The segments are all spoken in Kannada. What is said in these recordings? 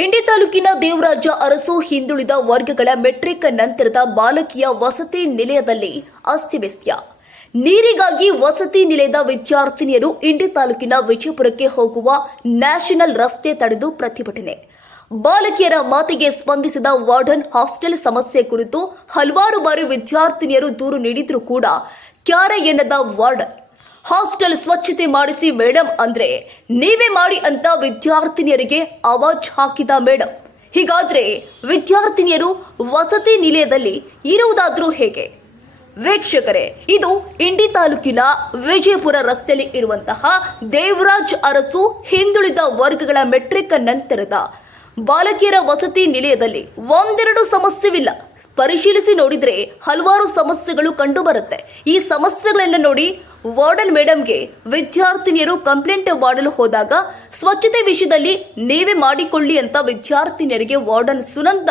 ಇಂಡಿ ತಾಲೂಕಿನ ದೇವರಾಜ ಅರಸು ಹಿಂದುಳಿದ ವರ್ಗಗಳ ಮೆಟ್ರಿಕ್ ನಂತರದ ಬಾಲಕಿಯ ವಸತಿ ನಿಲಯದಲ್ಲಿ ಅಸ್ತಿವ್ಯಸ್ತ್ಯ ನೀರಿಗಾಗಿ ವಸತಿ ನಿಲಯದ ವಿದ್ಯಾರ್ಥಿನಿಯರು ಇಂಡಿ ತಾಲೂಕಿನ ವಿಜಯಪುರಕ್ಕೆ ಹೋಗುವ ನ್ಯಾಷನಲ್ ರಸ್ತೆ ತಡೆದು ಪ್ರತಿಭಟನೆ. ಬಾಲಕಿಯರ ಮಾತಿಗೆ ಸ್ಪಂದಿಸಿದ ವಾರ್ಡನ್ ಹಾಸ್ಟೆಲ್ ಸಮಸ್ಯೆ ಕುರಿತು ಹಲವಾರು ಬಾರಿ ವಿದ್ಯಾರ್ಥಿನಿಯರು ದೂರು ನೀಡಿದ್ರೂ ಕೂಡ ಕ್ಯಾರ ಎನ್ನದ ವಾರ್ಡನ್ ಹಾಸ್ಟೆಲ್ ಸ್ವಚ್ಛತೆ ಮಾಡಿಸಿ ಮೇಡಮ್ ಅಂದ್ರೆ ನೀವೇ ಮಾಡಿ ಅಂತ ವಿದ್ಯಾರ್ಥಿನಿಯರಿಗೆ ಅವಾಜ್ ಹಾಕಿದ ಮೇಡಮ್ ಹೀಗಾದ್ರೆ ವಿದ್ಯಾರ್ಥಿನಿಯರು ವಸತಿ ನಿಲಯದಲ್ಲಿ ಇರುವುದಾದ್ರೂ ಹೇಗೆ? ವೀಕ್ಷಕರೇ, ಇದು ಇಂಡಿ ತಾಲೂಕಿನ ವಿಜಯಪುರ ರಸ್ತೆಯಲ್ಲಿ ಇರುವಂತಹ ದೇವರಾಜ್ ಅರಸು ಹಿಂದುಳಿದ ವರ್ಗಗಳ ಮೆಟ್ರಿಕ್ ನಂತರದ ಬಾಲಕಿಯರ ವಸತಿ ನಿಲಯದಲ್ಲಿ ಒಂದೆರಡು ಸಮಸ್ಯೆವಿಲ್ಲ. ಪರಿಶೀಲಿಸಿ ನೋಡಿದ್ರೆ ಹಲವಾರು ಸಮಸ್ಯೆಗಳು ಕಂಡು ಬರುತ್ತೆ ಈ ಸಮಸ್ಯೆಗಳನ್ನ ನೋಡಿ ವಾರ್ಡನ್ ಮೇಡಮ್ಗೆ ವಿದ್ಯಾರ್ಥಿನಿಯರು ಕಂಪ್ಲೇಂಟ್ ಮಾಡಲು ಹೋದಾಗ, ಸ್ವಚ್ಛತೆ ವಿಷಯದಲ್ಲಿ ನೀವೇ ಮಾಡಿಕೊಳ್ಳಿ ಅಂತ ವಿದ್ಯಾರ್ಥಿನಿಯರಿಗೆ ವಾರ್ಡನ್ ಸುನಂದ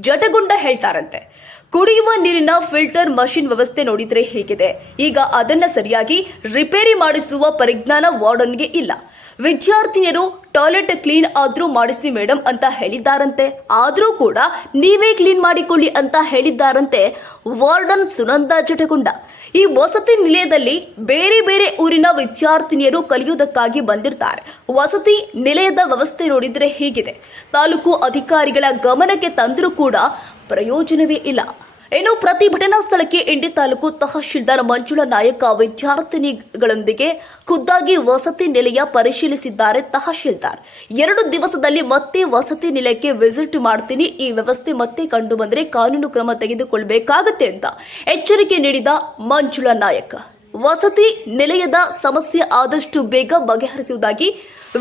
ಜಟಗುಂಡ ಹೇಳ್ತಾರಂತೆ. ಕುಡಿಯುವ ನೀರಿನ ಫಿಲ್ಟರ್ ಮಷಿನ್ ವ್ಯವಸ್ಥೆ ನೋಡಿದ್ರೆ ಹೇಗಿದೆ. ಈಗ ಅದನ್ನ ಸರಿಯಾಗಿ ರಿಪೇರಿ ಮಾಡಿಸುವ ಪರಿಜ್ಞಾನ ವಾರ್ಡನ್ಗೆ ಇಲ್ಲ. ವಿದ್ಯಾರ್ಥಿನಿಯರು ಟಾಯ್ಲೆಟ್ ಕ್ಲೀನ್ ಆದ್ರೂ ಮಾಡಿಸಿ ಮೇಡಮ್ ಅಂತ ಹೇಳಿದ್ದಾರಂತೆ. ಆದ್ರೂ ಕೂಡ ನೀವೇ ಕ್ಲೀನ್ ಮಾಡಿಕೊಳ್ಳಿ ಅಂತ ಹೇಳಿದ್ದಾರಂತೆ ವಾರ್ಡನ್ ಸುನಂದ ಜಟಗುಂಡ. ಈ ವಸತಿ ನಿಲಯದಲ್ಲಿ ಬೇರೆ ಬೇರೆ ಊರಿನ ವಿದ್ಯಾರ್ಥಿನಿಯರು ಕಲಿಯುವುದಕ್ಕಾಗಿ ಬಂದಿರ್ತಾರೆ. ವಸತಿ ನಿಲಯದ ವ್ಯವಸ್ಥೆ ನೋಡಿದ್ರೆ ಹೀಗಿದೆ. ತಾಲೂಕು ಅಧಿಕಾರಿಗಳ ಗಮನಕ್ಕೆ ತಂದರೂ ಕೂಡ ಪ್ರಯೋಜನವೇ ಇಲ್ಲ. ಇನ್ನು ಪ್ರತಿಭಟನಾ ಸ್ಥಳಕ್ಕೆ ಇಂಡಿ ತಾಲೂಕು ತಹಶೀಲ್ದಾರ್ ಮಂಜುಳಾ ನಾಯಕ ವಿದ್ಯಾರ್ಥಿನಿಗಳೊಂದಿಗೆ ಖುದ್ದಾಗಿ ವಸತಿ ನಿಲಯ ಪರಿಶೀಲಿಸಿದ್ದಾರೆ ತಹಶೀಲ್ದಾರ್. ಎರಡು ದಿವಸದಲ್ಲಿ ಮತ್ತೆ ವಸತಿ ನಿಲಯಕ್ಕೆ ವಿಸಿಟ್ ಮಾಡ್ತೀನಿ. ಈ ವ್ಯವಸ್ಥೆ ಮತ್ತೆ ಕಂಡು ಬಂದರೆ ಕಾನೂನು ಕ್ರಮ ತೆಗೆದುಕೊಳ್ಳಬೇಕಾಗತ್ತೆ ಅಂತ ಎಚ್ಚರಿಕೆ ನೀಡಿದ ಮಂಜುಳಾ ನಾಯಕ. ವಸತಿ ನಿಲಯದ ಸಮಸ್ಯೆ ಆದಷ್ಟು ಬೇಗ ಬಗೆಹರಿಸುವುದಾಗಿ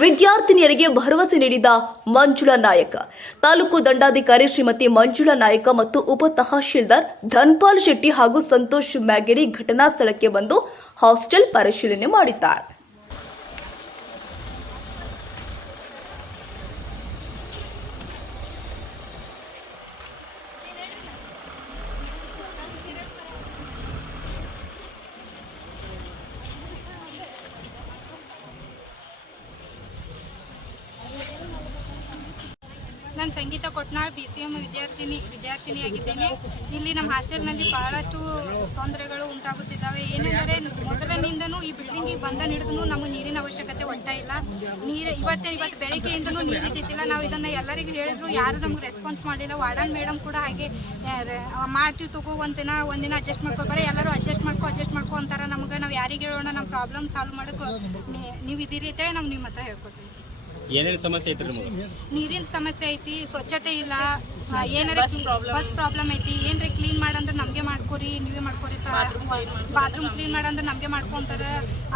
ವಿದ್ಯಾರ್ಥಿನಿಯರಿಗೆ ಭರವಸೆ ನೀಡಿದ ಮಂಜುಳಾ ನಾಯಕ. ತಾಲೂಕು ದಂಡಾಧಿಕಾರಿ ಶ್ರೀಮತಿ ಮಂಜುಳಾ ನಾಯಕ ಮತ್ತು ಉಪ ತಹಶೀಲ್ದಾರ್ ಧನ್ಪಾಲ್ ಶೆಟ್ಟಿ ಹಾಗೂ ಸಂತೋಷ್ ಮ್ಯಾಗೇರಿ ಘಟನಾ ಸ್ಥಳಕ್ಕೆ ಬಂದು ಹಾಸ್ಟೆಲ್ ಪರಿಶೀಲನೆ ಮಾಡಿದ್ದಾರೆ. Sangeeta Kotnal B C M ವಿದ್ಯಾರ್ಥಿನಿ ವಿದ್ಯಾರ್ಥಿನಿಯಾಗಿದ್ದೇನೆ. ಇಲ್ಲಿ ನಮ್ಮ ಹಾಸ್ಟೆಲ್ನಲ್ಲಿ ಬಹಳಷ್ಟು ತೊಂದರೆಗಳು ಉಂಟಾಗುತ್ತಿದ್ದಾವೆ. ಏನೆಂದರೆ, ಮೊದಲನಿಂದನೂ ಈ ಬಿಲ್ಡಿಂಗಿಗೆ ಬಂದ ಹಿಡಿದು ನಮಗೆ ನೀರಿನ ಅವಶ್ಯಕತೆ ಒಟ್ಟ ಇಲ್ಲ. ನೀರು ಇವತ್ತೇ ಇವತ್ತು ಬೆಳಗ್ಗೆಯಿಂದನೂ ನೀರು ಇದ್ದಿದ್ದಿಲ್ಲ. ನಾವು ಇದನ್ನು ಎಲ್ಲರಿಗೂ ಹೇಳಿದ್ರು, ಯಾರು ನಮ್ಗೆ ರೆಸ್ಪಾನ್ಸ್ ಮಾಡಿಲ್ಲ ವಾರ್ಡನ್ ಮೇಡಮ್ ಕೂಡ ಹಾಗೆ ಮಾಡ್ತೀವಿ ತಗೋ, ಒಂದಿನ ಒಂದಿನ ಅಡ್ಜಸ್ಟ್ ಮಾಡ್ಕೊ ಬರೀ ಎಲ್ಲರೂ ಅಡ್ಜಸ್ಟ್ ಮಾಡ್ಕೊ ಅಡ್ಜಸ್ಟ್ ಮಾಡ್ಕೊ ಅಂತಾರೆ ನಮ್ಗೆ. ನಾವು ಯಾರಿಗೆ ಹೇಳೋಣ ನಮ್ಮ ಪ್ರಾಬ್ಲಮ್ ಸಾಲ್ವ್ ಮಾಡೋಕೆ ನೀವು ಇದ್ದೀರಿ ಅಂತೇಳಿ ನಾವು ನಿಮ್ಮ ಹತ್ರ ಹೇಳ್ಕೊತೀವಿ. ಏನೇನು ಸಮಸ್ಯೆ ಐತ್ರಿ ನಿಮಗೆ? ನೀರಿನ ಸಮಸ್ಯೆ ಐತಿ ಸ್ವಚ್ಛತೆ ಇಲ್ಲ ಏನಾರ ಬಸ್ ಪ್ರಾಬ್ಲಮ್ ಐತಿ ಏನ್ರಿ ಕ್ಲೀನ್ ಮಾಡಂದ್ರೆ ನಮಗೆ ಮಾಡ್ಕೋರಿ ನೀವೇ ಮಾಡ್ಕೋರಿ ಬಾತ್ರೂಮ್ ಕ್ಲೀನ್ ಮಾಡಂದ್ರೆ ನಮಗೆ ಮಾಡ್ಕೊಂತಾರ.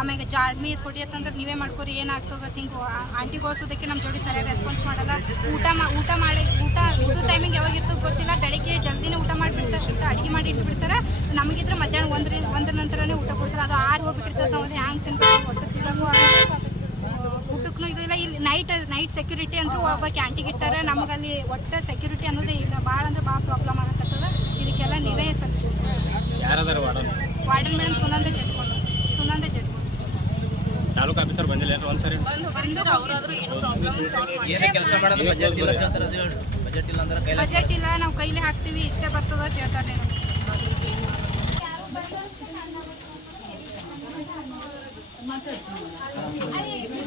ಆಮೇಲೆ ಜಾಡ್ಮಿ ಹೊಡಿಯತ್ತಂದ್ರೆ ನೀವೇ ಮಾಡ್ಕೋರಿ ಏನಾಗ್ತದ ತಿಂಗ್ ಆಂಟಿ ಗೋಸೋದಕ್ಕೆ ನಮ್ಮ ಜೋಡಿ ಸರಿಯಾಗಿ ರೆಸ್ಪಾನ್ಸ್ ಮಾಡಲ್ಲ. ಊಟ ಮಾ ಊಟ ಮಾಡಿ ಊಟ ಊಟದ ಟೈಮಿಂಗ್ ಯಾವಾಗ ಇರ್ತದೆ ಗೊತ್ತಿಲ್ಲ. ಬೆಳಿಗ್ಗೆ ಜಲ್ದಿನೇ ಊಟ ಮಾಡಿಬಿಡ್ತಾರೆ ಅಡುಗೆ ಮಾಡಿ ಇಟ್ಬಿಡ್ತಾರೆ. ನಮಗಿದ್ರೆ ಮಧ್ಯಾಹ್ನ ಒಂದ್ರ ಒಂದ್ರ ನಂತರನೇ ಊಟ ಕೊಡ್ತಾರೆ. ಅದು ಆರು ಹೋಗ್ಬಿಟ್ಟಿರ್ತದೆ ನಾವು ಹ್ಯಾಂಗೆ ತಿನ್ಬೇಕು ಹೊಟ್ಟೆ ತಿನ್ನೋಕ್ಕೂ ಊಟಕ್ಕೂ ಇದು ಇಲ್ಲ. ಇಲ್ಲಿ ನೈಟ್ ನೈಟ್ ಸೆಕ್ಯೂರಿಟಿ ಅಂತೂ ಒಬ್ಬ ಕ್ಯಾಂಟಿಗೆ ಇಟ್ಟಾರೆ. ನಮಗಲ್ಲಿ ಅಲ್ಲಿ ಒಟ್ಟು ಸೆಕ್ಯೂರಿಟಿ ಅನ್ನೋದೇ ಇಲ್ಲ. ಭಾಳ ಅಂದ್ರೆ ಭಾಳ ಪ್ರಾಬ್ಲಮ್ ಆಗತ್ತದ ಇದಕ್ಕೆಲ್ಲ ನೀವೇ ಯಾರದಾರ warden? Madam Sunanda Jatkondu. Sunanda Jatkondu. Taluk officer ಬಂದಿಲ್ಲ ಏನು ಒಂದು ಸರಿ ಏನೇ ಕೆಲಸ ಮಾಡೋದು ಬಜೆಟ್ ಇಲ್ಲ ಅಂತ ಹೇಳ್ತಾರೆ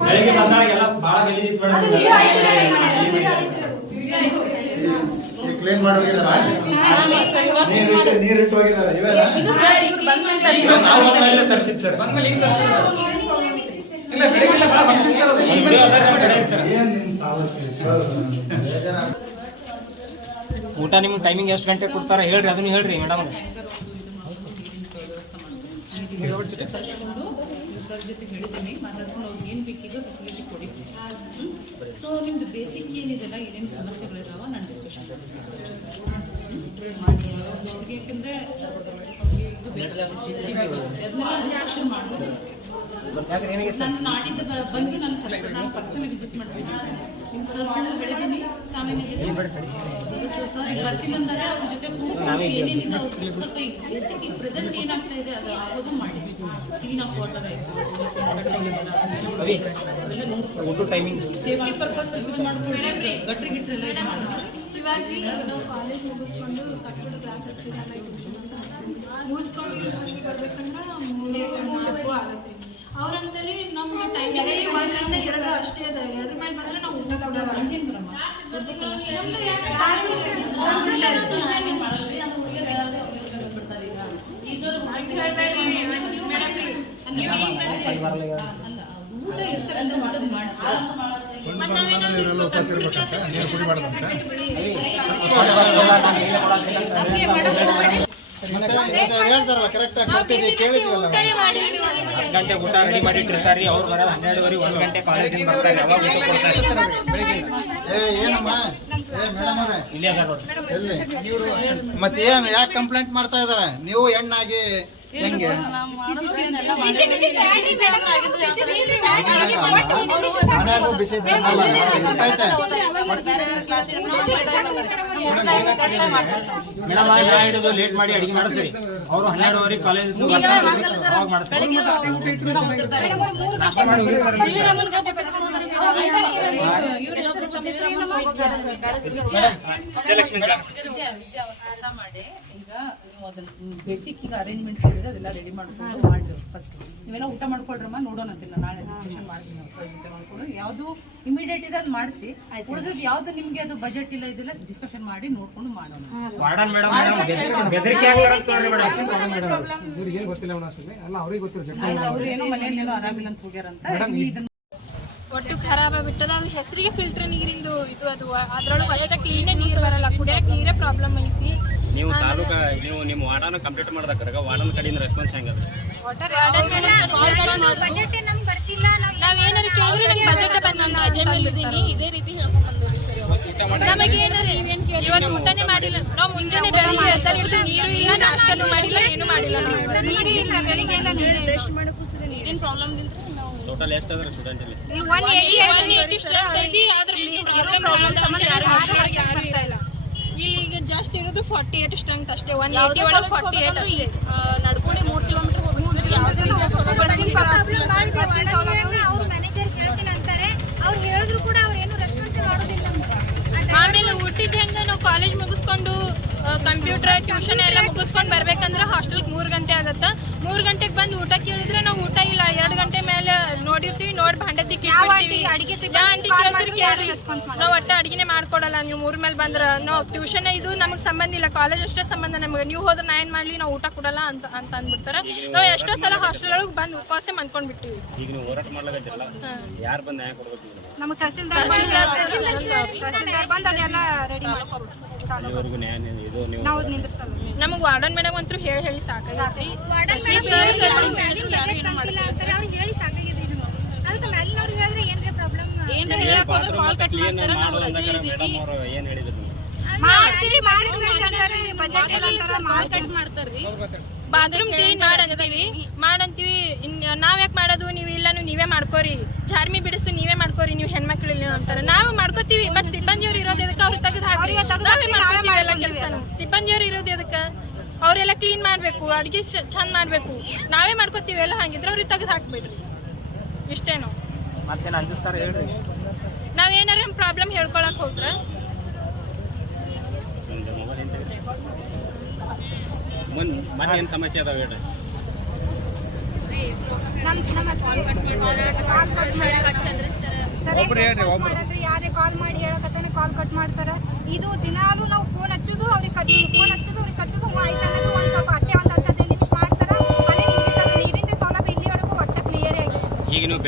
ಬೆಳಗ್ಗೆ ಬಂದಾಗೆಲ್ಲ ಭಾಳ ಗಲೀಜಿತ್ತು ಕ್ಲೀನ್ ಮಾಡ್ಬೇಕು ಸರ್ ನೀರು ನೀರು ಇಟ್ಟು ಹೋಗಿದ್ದಾರೆ ಬಂದ್ಮೇಲೆ ತರ್ಸಿದ್ ಸರ್. ಇಲ್ಲ ಬೆಳಿಗ್ಗೆ ಭಾಳ ಬರ್ಸಿದ್ ಸರ್ ಅದು. ಈ ವಿಡಿಯೋ ಸರ್ ನಮ್ಮ ಕಡೆ ಐತೆ ಸರ್ ಏನು ನಿಮ್ಮ ತಾವು ಬೇಜಾರಾಗ್ತದೆ. ಊಟ ನಿಮ್ಗೆ ಟೈಮಿಂಗ್ ಎಷ್ಟು ಗಂಟೆ ಕೊಡ್ತಾರ? ಹೇಳ್ರಿ, ಅದನ್ನ ಹೇಳ್ರಿ ಮೇಡಮ್ ಸರ್ ಜೊತೆ ಹೇಳಿದ್ದೀನಿ ಮಾತಾಡ್ಕೊಂಡು ಅವ್ರಿಗೆ ಏನು ಬೇಕೀಗ ಫೆಸಿಲಿಟಿ ಕೊಡಿ ಸೊ ನಿಮ್ಮದು ಬೇಸಿಕ್ ಏನಿದೆಲ್ಲ ಏನೇನು ಸಮಸ್ಯೆಗಳಿದಾವ ನಾನು ಡಿಸ್ಕಷನ್ ಮಾಡ್ತೀನಿ. ಅವ್ರಿಗೆ ಯಾಕಂದರೆ ನಾನು ನಾಡಿದ್ದು ಬಂದು ನಾನು ನಾನು ಪರ್ಸನಲ್ ವಿಸಿಟ್ ಮಾಡ್ತೀನಿ ಅಂದಾಗ ಅವ್ರ ಜೊತೆ ಪ್ರೆಸೆಂಟ್ ಏನಾಗ್ತಾ ಇದೆ clean of water timing safety purpose ಇದು ಮಾಡ್ಕೊಂಡು ಗಟ್ರಿ ಗಿಟ್ರಿ ಇದು ಇವಾಗ ನಾವು ಕಾಲೇಜ್ ಮುಗಿಸ್ಕೊಂಡು ಕಟ್ಟಡ ಕ್ಲಾಸ್ ಹಚ್ಚಿರಲ್ಲ ಮುಗಿಸ್ಕೊಂಡು ಯೂನಿವರ್ಸಿಟಿ ಬರ್ಬೇಕಂದ್ರೆ ಮೂರೇ ಆಗತ್ತೆ. ಅವ್ರಂತಾರೆ ನಮ್ಮ ಟೈಮ್ ಒಂದರಿಂದ ಎರಡು ಅಷ್ಟೇ ಅದ ಎರಡ್ರ ಮೇಲೆ ಬಂದ್ರೆ ನಾವು ಊಟ ಇರ್ತಾರೆ ಅಂದ್ರೆ ಊಟದ ಮಾಡಿಸಿ ಗಂಟೆ ಊಟ ರೆಡಿ ಮಾಡಿ ಇಟ್ಟಿರ್ತಾರೆ ಅವ್ರು ಬರೋದು ಹನ್ನೆರಡುವರೆ ಗಂಟೆ ಕಾಲೇಜಿಗೆ ಬರ್ತಾರೆ ಅದಾರ ಮತ್ತೆ ಏನು ಯಾಕೆ ಕಂಪ್ಲೇಂಟ್ ಮಾಡ್ತಾ ಇದಾರೆ ನೀವು ಹೆಣ್ಣಾಗಿ ಹೆಂಗೆ ಮೇಡಮ್ ನಾ ಹಿಡಿದು ಲೇಟ್ ಮಾಡಿ ಅಡಿಗೆ ಮಾಡಿಸ್ರಿ ಅವರು ಹನ್ನೆರಡುವರೆ ಕಾಲೇಜ್ ಅವಾಗ ನಾಷ್ಟ ಮಾಡಿ ಹೋಗಿರ್ತಾರೆ ಕೆಲಸ ಮಾಡಿ ಈಗ ನೀವು ಅದನ್ನ ಬೇಸಿಕ್ ಈಗ ಅರೇಂಜ್ಮೆಂಟ್ಸ್ ಇದೆ ಅದೆಲ್ಲ ರೆಡಿ ಮಾಡ್ಕೊಂಡು ಮಾಡಿ ಫಸ್ಟ್ ನೀವೆಲ್ಲ ಊಟ ಮಾಡ್ಕೊಳ್ರಮ್ಮ ನೋಡೋಣ ಅಂತಿಲ್ಲ ನಾಳೆ ಡಿಸ್ಕಷನ್ ಮಾಡ್ತೀನಿ ಸರ್ ಜೊತೆ ಮಾಡ್ಕೊಂಡು ಯಾವುದು ಇಮಿಡಿಯೇಟ್ ಇದೆ ಅದು ಮಾಡಿಸಿ ಉಳಿದದ್ದು ಯಾವ್ದು ನಿಮ್ಗೆ ಅದು ಬಜೆಟ್ ಇಲ್ಲ ಇದೆಲ್ಲ ಡಿಸ್ಕಷನ್ ಮಾಡಿ ನೋಡ್ಕೊಂಡು ಮಾಡೋಣ ಅವ್ರಿಗೆ ಗೊತ್ತಿರೋ ಆಯ್ತು ಅವ್ರು ಏನೋ ಮನೆಯಲ್ಲಿ ಏನೋ ಆರಾಮಿಲ್ಲ ಅಂತ ಹೋಗ್ಯಾರಂತ ಇದನ್ನ ಒಟ್ಟು ಖರಾಬ್ ಬಿಟ್ಟದ ಅದು ಹೆಸರಿಗೆ ಫಿಲ್ಟರ್ ನೀರಿಂದು ಇದು ಅದು. ಅದ್ರೊಳಗೆ ಅಷ್ಟ ಕ್ಲೀನೇ ನೀರು ಬರಲ್ಲ. ಕುಡಿಯಕ್ ನೀರೇ ಪ್ರಾಬ್ಲಮ್ ಐತಿ. ನೀವು ತಾಲೂಕ ನೀವು ನಿಮ್ಮ ವಾರ್ಡನ ಕಂಪ್ಲೀಟ್ ಮಾಡ್ದಕ್ರಾಗ ವಾರ್ಡನ್ ಕಡೆಯಿಂದ ರೆಸ್ಪಾನ್ಸ್ ಹೆಂಗದ? ಬಜೆಟ್ ನಮ್ಗೆ ಬರ್ತಿಲ್ಲ ನಾವ್ ಏನಾರ ಕೇಳಿದ್ರೆ ನಮ್ಗೆ ಬಜೆಟ್ ಬಂದಿಲ್ಲ ಇದೇ ರೀತಿ ನಮಗೆ ಏನಾರು ಇವತ್ತು ಊಟನೇ ಮಾಡಿಲ್ಲ. ನಾವು ಮುಂಜಾನೆ ಬೆಳಿಗ್ಗೆ ಎದ್ದ ಹಿಡಿದು ನೀರು ಇಲ್ಲ ನಾಷ್ಟನೂ ಮಾಡಿಲ್ಲ ಏನು ಮಾಡಿಲ್ಲ. ನೀರು ಇಲ್ಲ ಬೆಳಿಗ್ಗೆ ನೀರಿನ ಪ್ರಾಬ್ಲಮ್ ಟೋಟಲ್ ಎಷ್ಟು ಅದ್ರ ಸ್ಟೂಡೆಂಟ್ ಇಲ್ಲಿ ಇಲ್ಲ. ಇಲ್ಲಿ. ಈಗ ಜಾಸ್ತಿ ಇರೋದು ಫಾರ್ಟಿ ಏಟ್ ಸ್ಟ್ರೆಂತ್ ಅಷ್ಟೇ ಒನ್ ಏಟಿ ಒಳಗೆ ಫಾರ್ಟಿ ಏಟ್ ಅಷ್ಟೇ. ನಡ್ಕೊಂಡು ಮೂರು ಕಿಲೋಮೀಟರ್ ಅವ್ರ ಮ್ಯಾನೇಜರ್ ಹೇಳ್ತೀನಿ ಅಂತಾರೆ. ಅವ್ರು ಹೇಳಿದ್ರು ಕೂಡ ಅವ್ರು ಏನು ರೆಸ್ಪಾನ್ಸ್ ಮಾಡೋದಿಲ್ಲ. ಆಮೇಲೆ ಊಟದ ಹೆಂಗ ನಾವು ಕಾಲೇಜ್ ಮುಗಿಸ್ಕೊಂಡು ಕಂಪ್ಯೂಟರ್ ಟ್ಯೂಷನ್ ಎಲ್ಲ ಮುಗಿಸ್ಕೊಂಡು ಬರ್ಬೇಕಂದ್ರೆ ಹಾಸ್ಟೆಲ್ ಮೂರು ಗಂಟೆ ಆಗುತ್ತೆ. ಮೂರು ಗಂಟೆಗೆ ಬಂದು ಊಟ ಕೇಳಿದ್ರೆ ನಾವು ಊಟ ಇಲ್ಲ, ಎರಡು ಗಂಟೆ ಮೇಲೆ ನೋಡಿರ್ತೀವಿ ನೋಡಿ ಅಡಿಗೆ ನಾವು ಒಟ್ಟ ಅಡಿಗೆನೆ ಮಾಡ್ಕೊಡಲ್ಲ. ನೀವು ಮೂರ್ ಮೇಲೆ ಬಂದ್ರ ನಾವು ಟ್ಯೂಷನ್ ಇದು ನಮಗ್ ಸಂಬಂಧ ಇಲ್ಲ. ಕಾಲೇಜ್ ಅಷ್ಟೇ ಸಂಬಂಧ ನಮಗೆ. ನೀವು ಹೋದ್ರೆ ನಾ ಏನ್ ಮಾಡ್ಲಿ? ನಾವು ಊಟ ಕೊಡಲ್ಲ ಅಂತ ಅಂತ ಅಂದ್ಬಿಡ್ತಾರ. ನಾವು ಎಷ್ಟೋ ಸಲ ಹಾಸ್ಟೆಲ್ ಒಳಗೆ ಬಂದು ಉಪವಾಸ ಮಾಡ್ಕೊಂಡ್ ಬಿಟ್ಟಿವಿ ಈಗ ನೀವು ಹೋರಾಟ ಮಾಡ್ಲಾಗತ್ತಿರಲ್ಲ ಯಾರು ಬಂದು ನ್ಯಾಯ ಕೊಡ್ಬೇಕು ಈಗ ನಿಮ್ಗೆ? ನಮ್ಮ ತಹಸೀಲ್ದಾರ್ ತಹಸೀಲ್ದಾರ್ ಬಂದು ಅದೆಲ್ಲ ರೆಡಿ ಮಾಡಿಸ್ಕೊಡ್ತಾರೆ ಇಲ್ಲಿವರೆಗೂ ನ್ಯಾಯ ನಿ- ಇದು ನೀವು ನಾವು ನಿಂದ್ರಸಲ್ಲ ನಮಗೆ ವಾರ್ಡನ್ ಮೇಡಮ್ ಅಂತೂ ಹೇಳಿ ಹೇಳಿ ಸಾಕಾಗೈತಿ. ಬಾತ್ರೂಮ್ ಕ್ಲೀನ್ ಅವರು? ಮಾಡ್ತೀವಿ ಮಾಡಂತೀವಿ ಮಾಡಂತೀವಿ ನಾವ್ ಯಾಕೆ ಮಾಡೋದು ನೀವು ಇಲ್ಲ ನೀವು ನೀವೇ ಮಾಡ್ಕೋರಿ. ಚಾರ್ಮಿ ಬಿಡಿಸು ನೀವೇ ಮಾಡ್ಕೋರಿ ನೀವು ಹೆಣ್ಮಕ್ಳು ಇಲ್ಲ ಅಂತಾರೆ. ನಾವು ಮಾಡ್ಕೋತೀವಿ ಬಟ್ ಸಿಬ್ಬಂದಿಯವ್ರು ಇರೋದು ಎದಕ್ಕೆ? ಅವ್ರಿಗೆ ತೆಗೆದು ಹಾಕಿ ಎಲ್ಲ ಸಿಬ್ಬಂದಿಯವ್ರು ಇರೋದು ಎದಕ್ಕೆ? ಅವರೆಲ್ಲ ಕ್ಲೀನ್ ಮಾಡ್ಬೇಕು ಅಡಿಗೆ ಚಂದ ಮಾಡ್ಬೇಕು. ನಾವೇ ಮಾಡ್ಕೋತೀವಿ ಎಲ್ಲ ಹಂಗಿದ್ರೆ ಅವ್ರಿಗೆ ತೆಗೆದು ಹಾಕ್ಬಿಡ್ರಿ. ಇಷ್ಟೇನು. ಮತ್ತೇನು ಅಂಜಿಸ್ತಾರ ಹೇಳ್ರಿ. ನಾವ್ ಏನಾರ ಪ್ರಾಬ್ಲಮ್ ಹೇಳ್ಕೊಳಕ್ ಹೋದ್ರ? ಒಂದು ಮೊಬೈಲ್ ಏನು ತೆಗೆದು ಮುಂದೆ ಮತ್ತೆ ಏನು ಸಮಸ್ಯೆ ಅದಾವ ಹೇಳ್ರಿ ಯಾರೇ ಕಾಲ್ ಮಾಡಿ ಹೇಳಕತ್ತಾನೆ ಕಾಲ್ ಕಟ್ ಮಾಡ್ತಾರ. ಇದು ದಿನಾಲು ನಾವು ಫೋನ್ ಹಚ್ಚುದು ಅವ್ರಿಗೆ ಕಚ್ಚುದು ಫೋನ್ ಹಚ್ಚುದು ಅವ್ರಿಗೆ ಕಚ್ಚುದು ಆಯ್ತು ಅನ್ನೋದು ಒಂದ್ ಸ್ವಲ್ಪ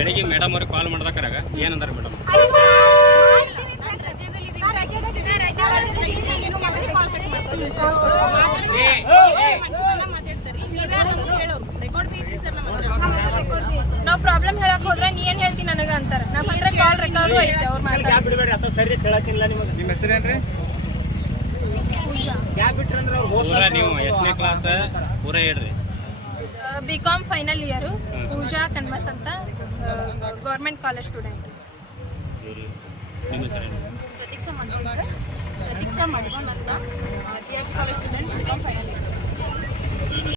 ಬೆಳಿಗ್ಗೆ ಮೇಡಮ್ ಅವ್ರಿಗೆ ಕಾಲ್ ಮಾಡ್ದಕ್ಕಾಗ ಏನಂದ್ರೆ ಮೇಡಮ್ ನೀವು ಎಷ್ಟನೇ ಕ್ಲಾಸ್ ಪೂರ ಹೇಳ್ರಿ. ಫೈನಲ್ ಇಯರ್ ಪೂಜಾ ಕನ್ಮಸ್ ಅಂತ. Government college student. Pratiksha Madgolkar Pratiksha G ಅಂತ ಜಿ ಕಾಲೇಜ್ ಸ್ಟೂಡೆಂಟ್ ಫೈನಲ್